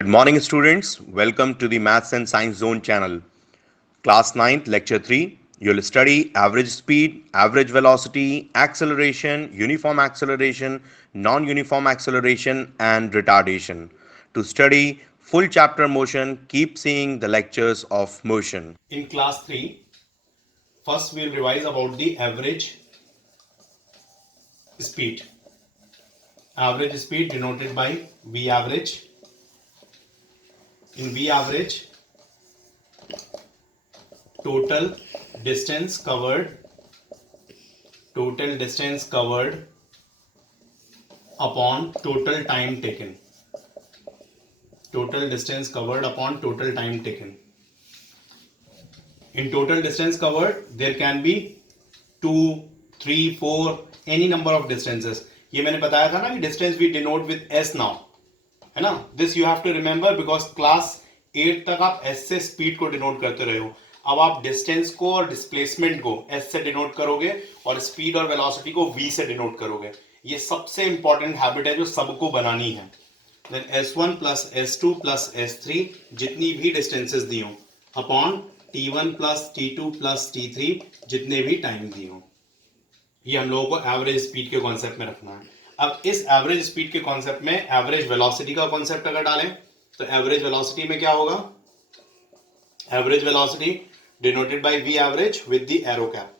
Good morning, students. Welcome to the Maths and Science Zone channel. Class ninth, Lecture 3. You'll study average speed, average velocity, acceleration, uniform acceleration, non-uniform acceleration, and retardation. To study full chapter motion, keep seeing the lectures of motion. In class 3, first we'll revise about the average speed. Average speed denoted by V average. In V average, total distance covered upon total time taken. Total distance covered upon total time taken. In total distance covered, there can be 2, 3, 4, any number of distances. ये मैंने बताया था ना कि distance we denote with S now, है ना. This you have to remember because class 8 तक आप S से speed को denote करते रहे हो. अब आप distance को और displacement को S से denote करोगे और speed और velocity को V से denote करोगे. ये सबसे important habit है जो सबको बनानी है. Then S1 plus S2 plus S3 जितनी भी distances दी हो upon T1 plus T2 plus T3 जितने भी टाइम दिए हो, ये हम लोगों को एवरेज स्पीड के कॉन्सेप्ट में रखना है. अब इस एवरेज स्पीड के कॉन्सेप्ट में एवरेज वेलोसिटी का कॉन्सेप्ट अगर डालें तो एवरेज वेलोसिटी में क्या होगा? Average velocity denoted by V average with the arrow cap.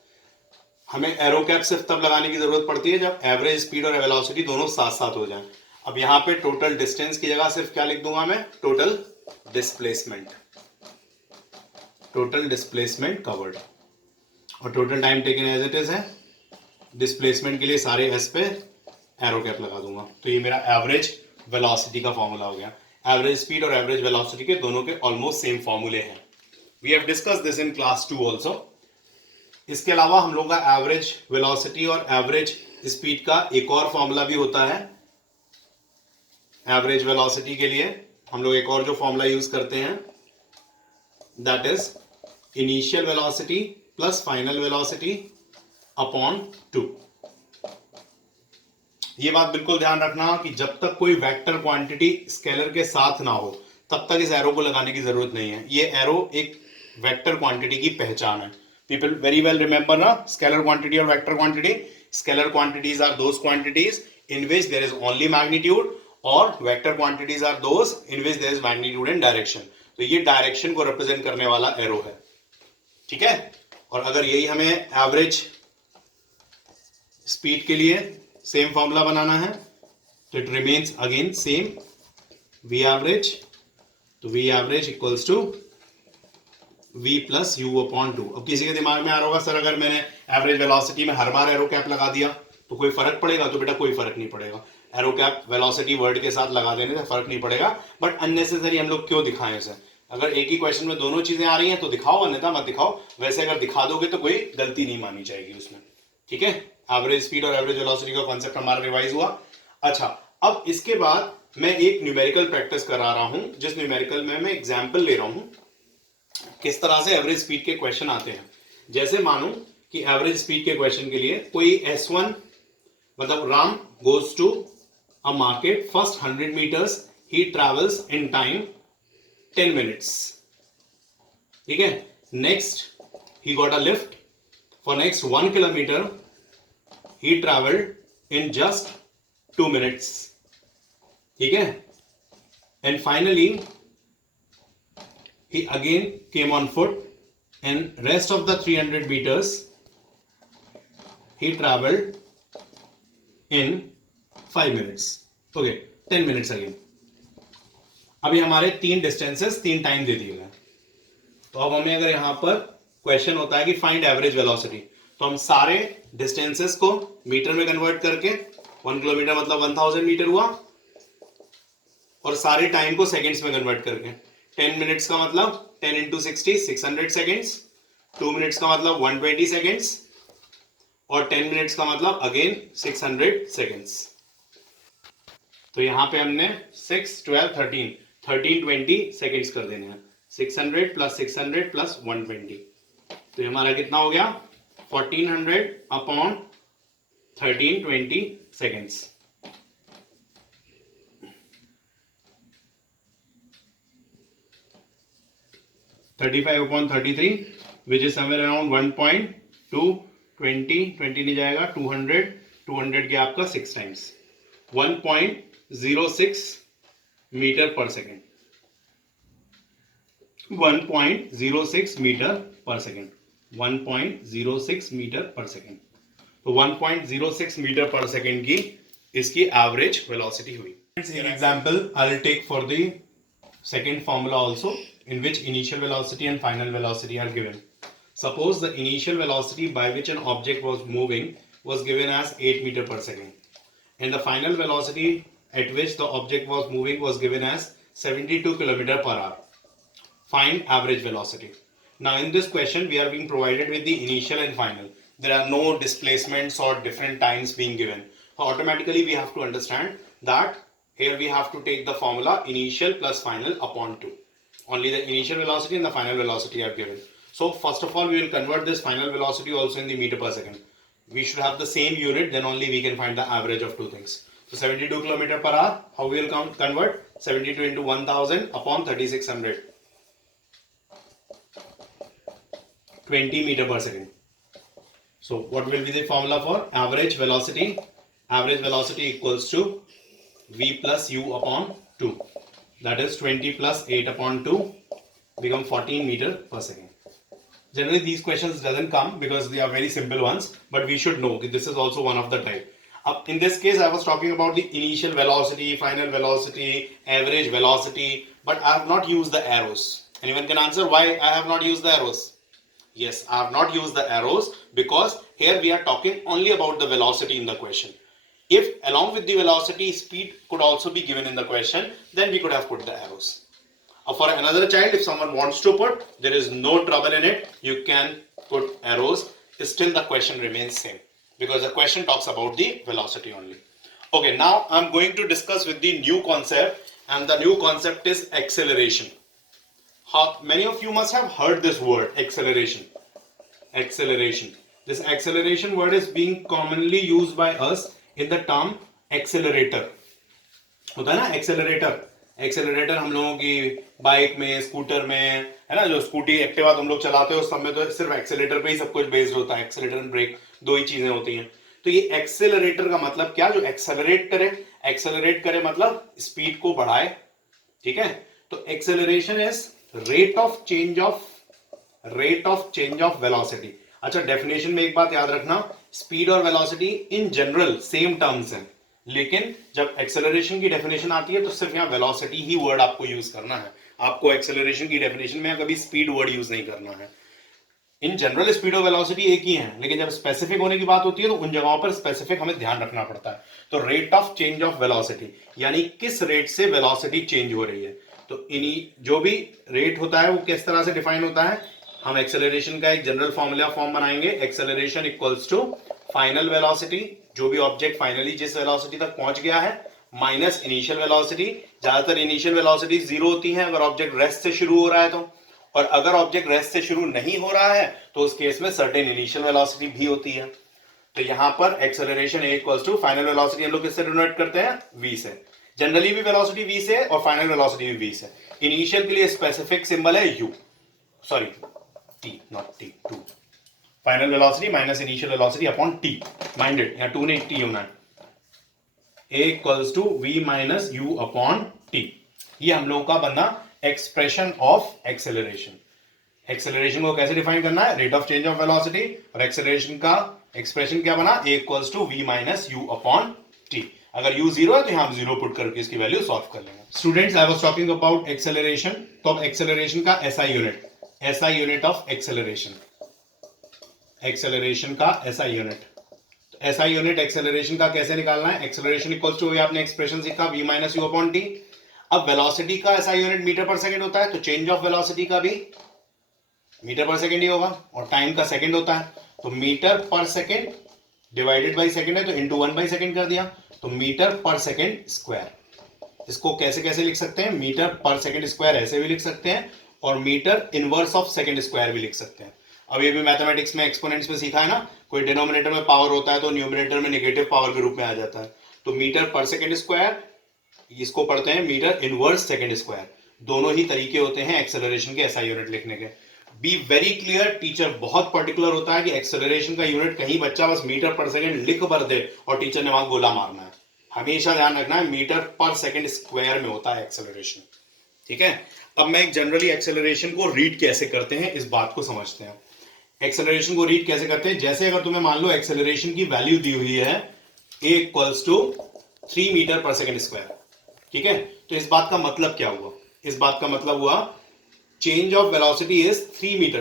हमें एरो कैप सिर्फ तब लगाने की जरूरत पड़ती है जब एवरेज स्पीड और वेलोसिटी दोनों साथ साथ हो जाएं. अब यहां पे टोटल डिस्टेंस की जगह सिर्फ क्या लिख दूंगा मैं? Total displacement. Total displacement covered और total time taken as it is है. डिस्प्लेसमेंट के लिए सारे एस पे एरो कैप लगा दूंगा. तो ये मेरा एवरेज वेलोसिटी का फॉर्मूला हो गया. एवरेज स्पीड और एवरेज वेलोसिटी के दोनों के ऑलमोस्ट सेम फॉर्मूले हैं. We have discuss this in class 2 also. इसके अलावा हम लोग का एवरेज वेलोसिटी और एवरेज स्पीड का एक और फॉर्मूला भी होता है. एवरेज वेलोसिटी के लिए हम लोग एक और जो फॉर्मूला यूज करते हैं that is initial velocity plus final velocity upon 2. ये बात बिल्कुल ध्यान रखना कि जब तक कोई वेक्टर क्वांटिटी स्केलर के साथ ना हो तब तक इस एरो को लगाने की जरूरत नहीं है. ये एरो एक वेक्टर क्वांटिटी की पहचान है. पीपल वेरी वेल रिमेंबर ना, स्केलर क्वांटिटी और vector quantity. Scalar quantities are those quantities in which there is only magnitude और vector quantities are those in which there is magnitude and direction. तो ये direction को represent करने वाला arrow है. ठीक है. और अगर यही हमें एवरेज स्पीड के लिए सेम फॉर्मूला बनाना है तो it remains again same V average. तो V average equals to V plus U upon 2. अब किसी के दिमाग में आ रहा होगा सर अगर मैंने एवरेज वेलोसिटी में हर बार एरो कैप लगा दिया तो कोई फर्क पड़ेगा? तो बेटा कोई फर्क नहीं पड़ेगा. एरो कैप वेलोसिटी वर्ड के साथ लगा देने से फर्क नहीं पड़ेगा. बट अननेसेसरी हम लोग क्यों दिखाएं इसे? अगर एक ही क्वेश्चन में दोनों चीजें आ रही हैं तो दिखाओ, अन्यथा मत दिखाओ. वैसे अगर दिखा दोगे तो कोई गलती नहीं मानी जाएगी उसमें. ठीक है. एवरेज स्पीड और एवरेज वेलोसिटी का कॉन्सेप्ट हमारा रिवाइज हुआ. अच्छा, अब इसके बाद मैं एक न्यूमेरिकल प्रैक्टिस करा रहा हूं जिस न्यूमेरिकल में मैं एग्जांपल ले रहा हूं किस तरह से एवरेज स्पीड के क्वेश्चन आते हैं. जैसे मानो कि एवरेज स्पीड के क्वेश्चन के लिए कोई S1 मतलब Ram goes to a market, first 100 meters he travels in time 10 minutes. ठीक है. Next he got a lift for next 1 kilometer he traveled in just 2 minutes. ठीक है. And finally he again came on foot and rest of the 300 meters he traveled in 5 minutes. Okay, 10 minutes again. अभी हमारे 3 distances 3 time दे दिए गए. तो अब हमें अगर यहां पर क्वेश्चन होता है कि फाइंड एवरेज वेलोसिटी, तो हम सारे डिस्टेंसेस को मीटर में कन्वर्ट करके 1 किलोमीटर मतलब 1000 मीटर हुआ और सारे टाइम को सेकंड्स में कन्वर्ट करके 10 मिनट्स का मतलब 10 इंटू 60 600 सेकेंड्स. 2 मिनट्स का मतलब 120 सेकेंड्स और 10 मिनट्स का मतलब अगेन 600 सेकेंड्स. तो यहां पे हमने 6 12 13 20 सेकेंड्स कर देने हैं. 600 प्लस 600 प्लस 120. तो ये हमारा कितना हो गया? 1400 upon 1320 seconds. 35/33 which is somewhere around 1.2 20 नहीं जाएगा 200 के आपका 6 times 1.06 metre per second 1.06 metre per second 1.06 metre per second तो 1.06 मीटर पर सेकेंड की इसकी एवरेज वेलोसिटी हुई. In example, I'll take for the second formula also, in which initial velocity and final velocity are given. Suppose the initial velocity by which an object was moving was given as 8 meter per second, and the final velocity at which the object was moving was given as 72 kilometer per hour. Find average velocity. Now in this question we are being provided with the initial and final. There are no displacements or different times being given. So automatically we have to understand that here we have to take the formula initial plus final upon 2. Only the initial velocity and the final velocity are given. So first of all we will convert this final velocity also in the meter per second. We should have the same unit, then only we can find the average of two things. So 72 km per hour, how we will convert? 72 into 1000 upon 3600. 20 meter per second. So what will be the formula for average velocity? Average velocity equals to v plus u upon 2. That is 20 plus 8 upon 2 become 14 meter per second. Generally these questions doesn't come because they are very simple ones, but we should know that this is also one of the type. In this case I was talking about the initial velocity, final velocity, average velocity, but I have not used the arrows. Anyone can answer why I have not used the arrows? Yes, I have not used the arrows because here we are talking only about the velocity in the question. If along with the velocity, speed could also be given in the question, then we could have put the arrows. For another child, if someone wants to put, there is no trouble in it. You can put arrows. Still the question remains same because the question talks about the velocity only. Okay, now I'm going to discuss with the new concept, and the new concept is acceleration. Many of you must have heard this word, acceleration. Acceleration. This acceleration word is being commonly used by us in the term accelerator. होता है ना accelerator. Accelerator हम लोगों की bike में, scooter में, है ना, जो स्कूटी एक्टिवा तुम लोग चलाते हो उस समय तो सिर्फ एक्सेलेरेटर पे ही सब कुछ बेस्ड होता है. एक्सेलेरेटर एंड ब्रेक दो ही चीजें होती हैं. तो ये एक्सेलरेटर का मतलब क्या? जो एक्सेलरेट करे मतलब स्पीड को बढ़ाए. ठीक है, तो acceleration is rate of change of velocity. अच्छा, डेफिनेशन में एक बात याद रखना, स्पीड और velocity in general same terms हैं, लेकिन जब एक्सेलरेशन की डेफिनेशन आती है तो सिर्फ यहाँ वेलोसिटी ही वर्ड आपको यूज करना है. आपको एक्सेलरेशन की डेफिनेशन में कभी स्पीड वर्ड यूज नहीं करना है. इन जनरल स्पीड और वेलोसिटी एक ही है, लेकिन जब स्पेसिफिक होने की बात होती है तो उन जगहों पर स्पेसिफिक हमें ध्यान रखना पड़ता है. तो rate of change of velocity यानी किस रेट से वेलोसिटी चेंज हो रही है. तो इन्हीं जो भी रेट होता है वो किस तरह से डिफाइन होता है. हम एक्सेलरेशन का एक जनरल फॉर्म बनाएंगे. Acceleration equals to final velocity, जो भी ऑब्जेक्ट फाइनली जिस वेलोसिटी तक पहुंच गया है, माइनस इनिशियल वेलोसिटी. ज्यादातर इनिशियल वेलोसिटी जीरो होती है अगर ऑब्जेक्ट रेस्ट से शुरू हो रहा है तो, और अगर ऑब्जेक्ट रेस्ट से शुरू नहीं हो रहा है तो उस केस में सर्टेन इनिशियल वेलोसिटी भी होती है. तो यहां पर acceleration equals to final velocity हम लोग किससे डिनोट करते हैं? v से. जनरली भी वेलोसिटी v से और फाइनल वेलोसिटी भी v से. इनिशियल के लिए स्पेसिफिक सिंबल है u, sorry t, not t, 2. Final velocity minus initial velocity upon t. Minded, यहां 2 नहीं t होना है. a equals to v minus u upon t. ये हम लोगों का बनना एक्सप्रेशन ऑफ एक्सेलरेशन. एक्सेलरेशन को कैसे डिफाइन करना है? Rate of change of velocity. और एक्सेलरेशन का एक्सप्रेशन क्या बना? a equals to v minus u upon t. अगर u जीरो है तो हम जीरो पुट करके इसकी वैल्यू सॉल्व कर लेंगे. Students, I was talking about acceleration. तो अब एक्सेलरेशन का SI unit of acceleration. Acceleration का SI यूनिट. तो SI यूनिट एक्सेलरेशन का कैसे निकालना है? एक्सेलरेशन इक्वल्स टू, आपने एक्सप्रेशन सीखा, v minus u upon t. अब वेलोसिटी का SI unit metre per second होता है, तो चेंज ऑफ वेलोसिटी का भी मीटर पर सेकंड ही होगा, और टाइम का सेकंड होता है. तो metre per second divided by second है तो इंटू 1 बाई सेकंड कर दिया, तो मीटर पर सेकंड स्क्वायर. इसको कैसे कैसे लिख सकते हैं? मीटर पर सेकंड स्क्वायर ऐसे भी लिख सकते हैं, और metre inverse of second square भी लिख सकते हैं. अब ये भी मैथमेटिक्स में एक्सपोनेंट्स में सीखा है ना, कोई डिनोमिनेटर में पावर होता है तो न्यूमरेटर में नेगेटिव पावर के रूप में आ जाता है. तो मीटर पर सेकंड स्क्वायर, इसको पढ़ते हैं मीटर इनवर्स सेकंड स्क्वायर. दोनों ही तरीके होते हैं एक्सेलरेशन के एसआई यूनिट लिखने के। बी वेरी क्लियर, टीचर बहुत पर्टिकुलर होता है कि एक्सेलरेशन का यूनिट कहीं बच्चा बस मीटर पर सेकंड लिख भर दे और टीचर ने वहां गोला मारना है। हमेशा ध्यान रखना है मीटर पर सेकंड स्क्वायर में होता है एक्सेलरेशन। ठीक है, अब मैं एक जनरली एक्सेलरेशन को रीड कैसे करते हैं इस बात को समझते हैं। एक्सेलरेशन को रीड कैसे करते हैं, जैसे अगर तुम्हें मान लो एक्सेलरेशन की वैल्यू दी हुई है a equals to 3 metre per second square. ठीक है, तो इस बात का मतलब क्या हुआ, इस बात का मतलब हुआ change of velocity is 3 meter,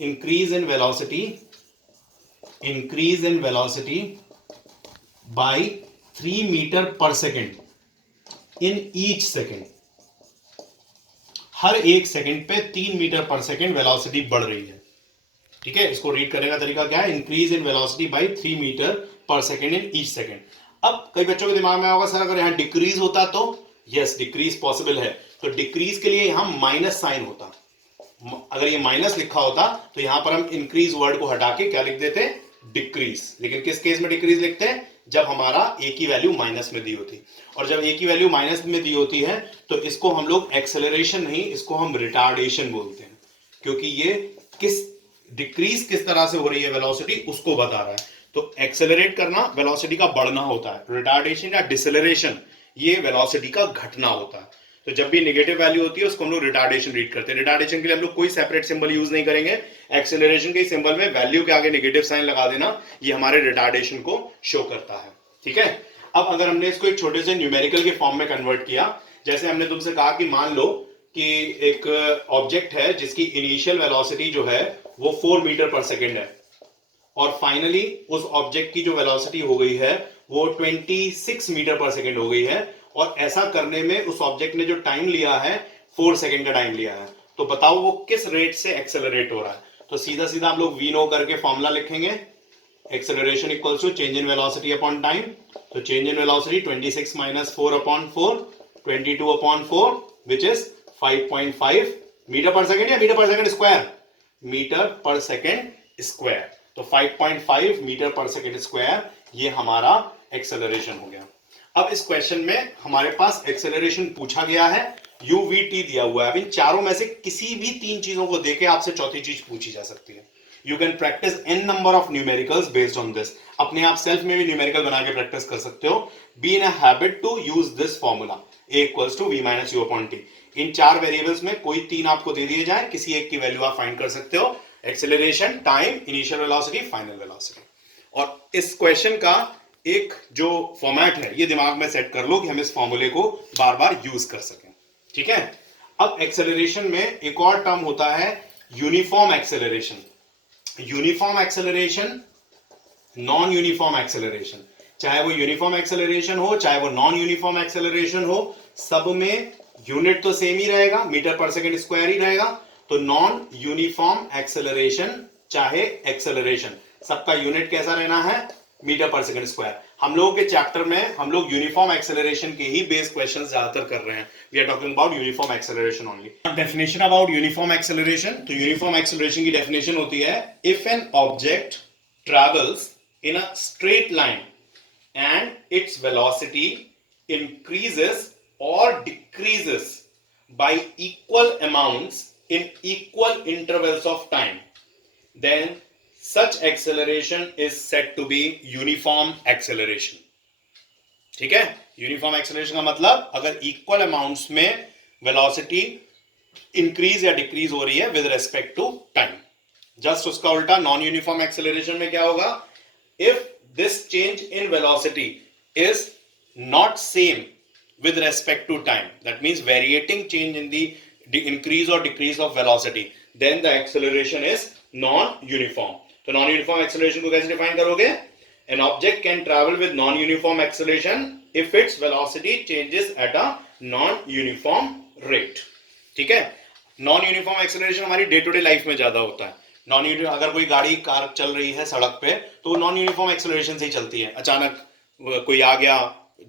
increase in velocity by 3 meter per second in each second। हर एक सेकंड पे 3 मीटर पर सेकंड वेलोसिटी बढ़ रही है। ठीक है, इसको रीड करने का तरीका क्या है, increase in velocity by 3 metre per second in each second. अब कई बच्चों के दिमाग में होगा सर अगर यहां डिक्रीज होता तो, यस डिक्रीज पॉसिबल है, तो डिक्रीज के लिए यहां माइनस साइन होता। अगर ये माइनस लिखा होता तो यहां पर हम इंक्रीज वर्ड को हटा के क्या लिख देते, डिक्रीज। लेकिन किस केस में डिक्रीज लिखते हैं, जब हमारा ए की वैल्यू माइनस में दी होती, और जब ए की वैल्यू माइनस में दी होती है तो इसको हम लोग एक्सेलरेशन नहीं, इसको हम रिटार्डेशन बोलते हैं, क्योंकि ये किस डिक्रीज किस तरह से हो रही है वेलोसिटी उसको बता रहा है। तो एक्सेलरेट करना वेलोसिटी का बढ़ना होता है, रिटार्डेशन या डिसेलरेशन ये वेलोसिटी का घटना होता है। तो जब भी नेगेटिव वैल्यू होती है उसको हम लोग रिटार्डेशन रीड करते हैं। रिटार्डेशन के लिए हम लोग कोई सेपरेट सिंबल यूज नहीं करेंगे, एक्सेलरेशन के सिंबल में वैल्यू के आगे नेगेटिव साइन लगा देना, ये हमारे रिटार्डेशन को शो करता है। ठीक है, अब अगर हमने इसको एक छोटे से न्यूमेरिकल के फॉर्म में कन्वर्ट किया, जैसे हमने तुमसे कहा कि मान लो कि एक ऑब्जेक्ट है जिसकी इनिशियल वेलोसिटी जो है वो 4 मीटर पर सेकेंड है, और फाइनली उस ऑब्जेक्ट की जो वेलोसिटी हो गई है वो 26 मीटर पर सेकेंड हो गई है, और ऐसा करने में उस ऑब्जेक्ट ने जो टाइम लिया है 4 सेकेंड का टाइम लिया है। तो बताओ वो किस रेट से एक्सेलरेट हो रहा है। तो सीधा सीधा हम लोग वी नो करके फॉर्मूला लिखेंगे, acceleration equals to change in velocity upon time. तो change in velocity 26 minus 4 upon 4, 22 upon 4 which is 5.5 metre per second, या metre per second square, metre per second square. तो 5.5 मीटर पर सेकेंड स्क्वायर ये हमारा acceleration हो गया। अब इस question में हमारे पास एक्सेलरेशन पूछा गया है, u v t दिया हुआ है। अब इन चारों में से किसी भी 3 चीजों को देके आपसे चौथी चीज पूछी जा सकती है। You can practice n number of numericals based on this. अपने आप सेल्फ में भी न्यूमेरिकल बना के प्रैक्टिस कर सकते हो। Be in a habit to use this formula a equals to v minus u upon t। इन 4 वेरिएबल्स में कोई 3 आपको दे दिए जाए, किसी एक की वैल्यू आप फाइंड कर सकते हो, acceleration, time, initial velocity, final velocity. और इस क्वेश्चन का एक जो फॉर्मेट है ये दिमाग में सेट कर लो कि हम इस फॉर्मूले को बार बार यूज कर सकें। ठीक है, अब एक्सेलरेशन में एक और टर्म होता है uniform acceleration. Uniform acceleration, non uniform acceleration. चाहे वो यूनिफॉर्म एक्सेलरेशन हो चाहे वो नॉन यूनिफॉर्म एक्सेलरेशन हो, सब में यूनिट तो सेम ही रहेगा, मीटर पर सेकेंड स्क्वायर ही रहेगा। तो नॉन यूनिफॉर्म एक्सेलरेशन चाहे एक्सेलरेशन, सबका यूनिट कैसा रहना है, मीटर पर सेकेंड स्क्वायर। हम लोगों के चैप्टर में हम लोग यूनिफॉर्म एक्सेलरेशन के ही बेस क्वेश्चंस ज्यादातर कर रहे हैं। We are talking about uniform acceleration only. Definition about uniform acceleration, तो यूनिफॉर्म एक्सेलरेशन की डेफिनेशन होती है, if an object travels in a straight line and its velocity increases or decreases by equal amounts in equal intervals of time, then such acceleration is said to be uniform acceleration. ठीक है, uniform acceleration का मतलब अगर equal amounts में velocity increase या decrease हो रही है with respect to time. Just उसका उल्टा नॉन यूनिफॉर्म एक्सेलरेशन में क्या होगा, if this change in velocity is not same with respect to time, that means varying change in the increase or decrease of velocity, then the acceleration is non-uniform. तो non-uniform acceleration को कैसे define करोगे, an object can travel with non-uniform acceleration if its velocity changes at a non-uniform rate. ठीक है, non-uniform acceleration हमारी day to day life में ज्यादा होता है। नॉन यूनिफॉर्म, अगर कोई गाड़ी कार चल रही है सड़क पे तो नॉन यूनिफॉर्म एक्सेलरेशन से ही चलती है। अचानक कोई आ गया,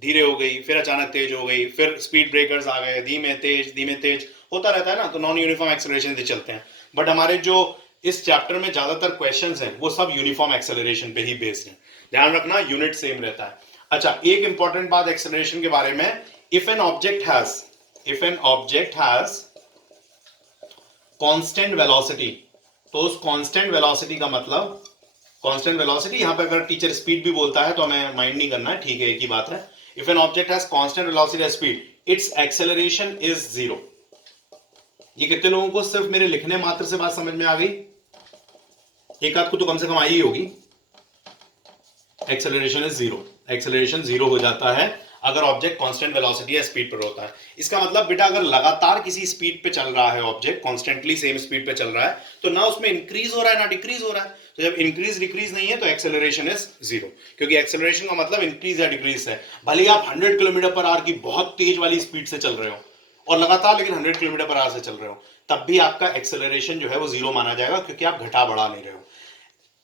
धीरे हो गई, फिर अचानक तेज हो गई, फिर स्पीड ब्रेकर्स आ गए, धीमे तेज होता रहता है ना, तो नॉन यूनिफॉर्म एक्सेलरेशन से चलते हैं। बट हमारे जो इस चैप्टर में ज्यादातर क्वेश्चंस हैं वो सब यूनिफॉर्म एक्सेलरेशन पे ही बेस्ड हैं। ध्यान रखना यूनिट सेम रहता है। अच्छा, एक इंपॉर्टेंट बात एक्सेलरेशन के बारे में, if an object has if an object has constant velocity, तो उस कांस्टेंट वेलोसिटी का मतलब, कांस्टेंट वेलोसिटी यहां पर अगर टीचर स्पीड भी बोलता है तो हमें माइंड नहीं करना है, ठीक है, एक ही बात है. If an object has constant velocity and speed, it's acceleration is 0. ये कितने लोगों को सिर्फ मेरे लिखने मात्र से बात समझ में आ गई? एक आध को तो कम से कम आई ही होगी. Acceleration is 0. एक्सेलरेशन 0 हो जाता है अगर ऑब्जेक्ट कांस्टेंट वेलोसिटी या स्पीड पर होता है. इसका मतलब बेटा अगर लगातार किसी स्पीड पे चल रहा है ऑब्जेक्ट, कांस्टेंटली सेम स्पीड पे चल रहा है, तो ना उसमें इंक्रीज हो रहा है ना डिक्रीज हो रहा है. तो जब इंक्रीज डिक्रीज नहीं है तो एक्सेलरेशन इज 0, क्योंकि एक्सेलरेशन का मतलब इंक्रीज या डिक्रीज है. भले आप 100 किलोमीटर पर आवर की बहुत तेज वाली स्पीड से चल रहे हो और लगातार लेकिन 100 किलोमीटर पर आवर से चल रहे हो, तब भी आपका एक्सेलरेशन जो है वो 0 माना जाएगा, क्योंकि आप घटा बढ़ा नहीं रहे हो.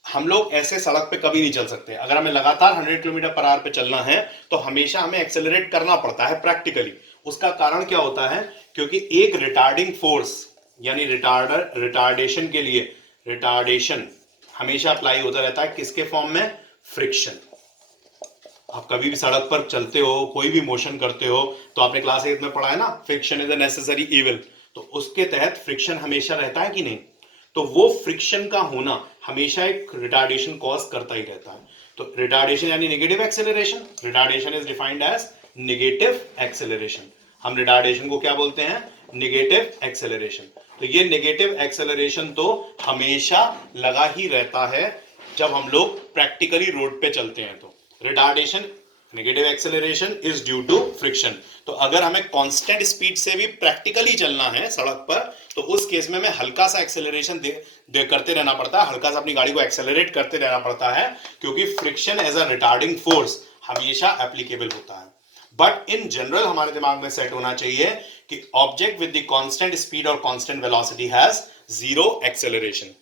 हम लोग ऐसे सड़क पे कभी नहीं चल सकते. अगर हमें लगातार 100 किलोमीटर पर आवर पे चलना है तो हमेशा हमें एक्सेलरेट करना पड़ता है प्रैक्टिकली. उसका कारण क्या होता है? क्योंकि एक रिटार्डिंग फोर्स यानी रिटार्डेशन के लिए रिटार्डेशन हमेशा अप्लाई होता रहता है. किसके फॉर्म में? फ्रिक्शन. आप कभी भी सड़क पर चलते हो, कोई भी मोशन करते हो, तो आपने क्लास 8 में पढ़ा है ना, friction is a necessary evil. तो उसके तहत फ्रिक्शन हमेशा रहता है कि नहीं? तो वो फ्रिक्शन का होना हमेशा एक रिटार्डेशन कॉज करता ही रहता है. तो रिटार्डेशन यानी negative acceleration. Retardation is defined as negative acceleration. हम रिटार्डेशन को क्या बोलते हैं? Negative acceleration. तो ये नेगेटिव एक्सेलरेशन तो हमेशा लगा ही रहता है जब हम लोग प्रैक्टिकली रोड पे चलते हैं. तो retardation, negative acceleration is due to friction. तो अगर हमें कांस्टेंट स्पीड से भी प्रैक्टिकली चलना है सड़क पर, तो उस केस में हमें हल्का सा एक्सेलरेशन दे करते रहना पड़ता है, हल्का सा अपनी गाड़ी को एक्सेलरेट करते रहना पड़ता है, क्योंकि friction as a retarding force हमेशा एप्लीकेबल होता है. बट इन जनरल हमारे दिमाग में सेट होना चाहिए कि object with the constant speed और कांस्टेंट वेलोसिटी हैज 0 एक्सेलरेशन.